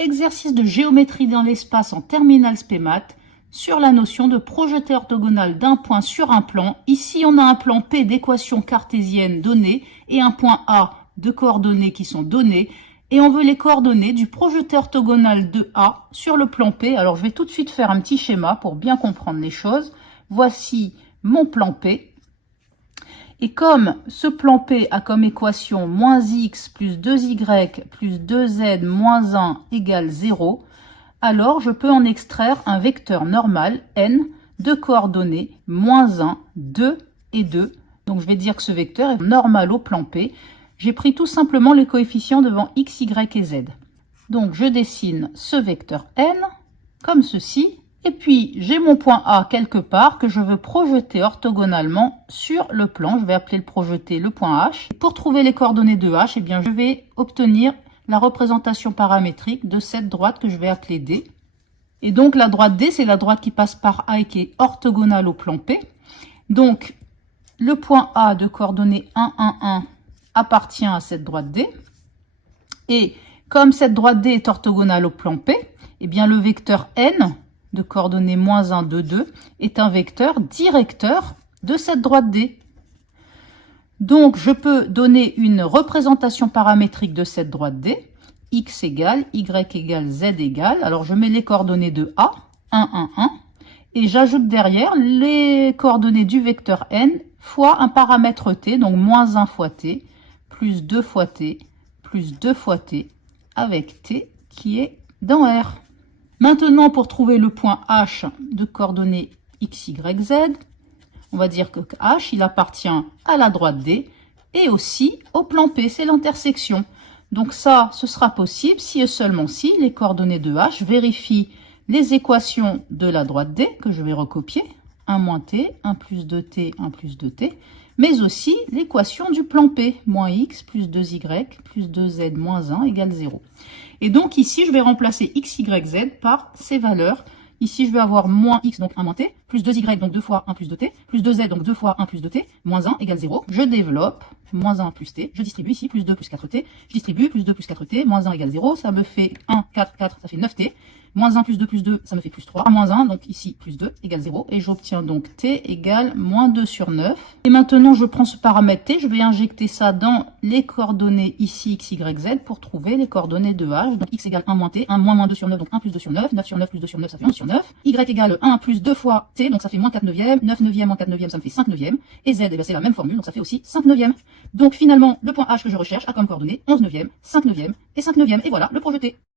Exercice de géométrie dans l'espace en terminale spémat sur la notion de projeté orthogonal d'un point sur un plan. Ici, on a un plan P d'équation cartésienne donnée et un point A de coordonnées qui sont données. Et on veut les coordonnées du projeté orthogonal de A sur le plan P. Alors, je vais tout de suite faire un petit schéma pour bien comprendre les choses. Voici mon plan P. Et comme ce plan P a comme équation moins x plus 2y plus 2z moins 1 égale 0, alors je peux en extraire un vecteur normal n de coordonnées moins 1, 2 et 2. Donc je vais dire que ce vecteur est normal au plan P. J'ai pris tout simplement les coefficients devant x, y et z. Donc je dessine ce vecteur n comme ceci. Et puis, j'ai mon point A quelque part que je veux projeter orthogonalement sur le plan. Je vais appeler le projeté le point H. Pour trouver les coordonnées de H, eh bien, je vais obtenir la représentation paramétrique de cette droite que je vais appeler D. Et donc, la droite D, c'est la droite qui passe par A et qui est orthogonale au plan P. Donc, le point A de coordonnées 1, 1, 1 appartient à cette droite D. Et comme cette droite D est orthogonale au plan P, eh bien, le vecteur N de coordonnées moins 1, 2, 2 est un vecteur directeur de cette droite D. Donc, je peux donner une représentation paramétrique de cette droite D. X égale, Y égale, Z égale. Alors, je mets les coordonnées de A, 1, 1, 1. Et j'ajoute derrière les coordonnées du vecteur N fois un paramètre T, donc moins 1 fois T, plus 2 fois T, plus 2 fois T, avec T qui est dans R. Maintenant, pour trouver le point H de coordonnées x, y, z, on va dire que H, il appartient à la droite D et aussi au plan P, c'est l'intersection. Donc ça, ce sera possible si et seulement si les coordonnées de H vérifient les équations de la droite D, que je vais recopier, 1 moins T, 1 plus 2T, 1 plus 2T, mais aussi l'équation du plan P, moins x plus 2y plus 2z moins 1 égale 0. Et donc ici, je vais remplacer x, y, z par ces valeurs. Ici, je vais avoir moins x, donc 1 moins t, plus 2y, donc 2 fois 1 plus 2t, plus 2z, donc 2 fois 1 plus 2t, moins 1 égale 0. Je développe, moins 1 plus t, je distribue ici, plus 2 plus 4t, je distribue, plus 2 plus 4t, moins 1 égale 0, ça me fait 1, 4, 4, ça fait 9t, moins 1 plus 2, ça me fait plus 3, moins 1, donc ici, plus 2 égale 0, et j'obtiens donc t égale moins 2 sur 9. Et maintenant, je prends ce paramètre t, je vais injecter ça dans les coordonnées ici, x, y, z, pour trouver les coordonnées de h. Donc x égale 1 moins t, 1 moins 2 sur 9, donc 1 plus 2 sur 9, 9 sur 9 plus 2 sur 9, ça fait 1 sur 9. Y égale 1 plus 2 fois t, donc ça fait moins 4 neuvièmes, 9 neuvièmes moins 4 neuvièmes, ça me fait 5 neuvièmes, et z, c'est la même formule, donc ça fait aussi 5 neuvièmes. Donc finalement, le point h que je recherche a comme coordonnées 11 neuvièmes, 5 neuvièmes et 5 neuvièmes, et voilà le projeté.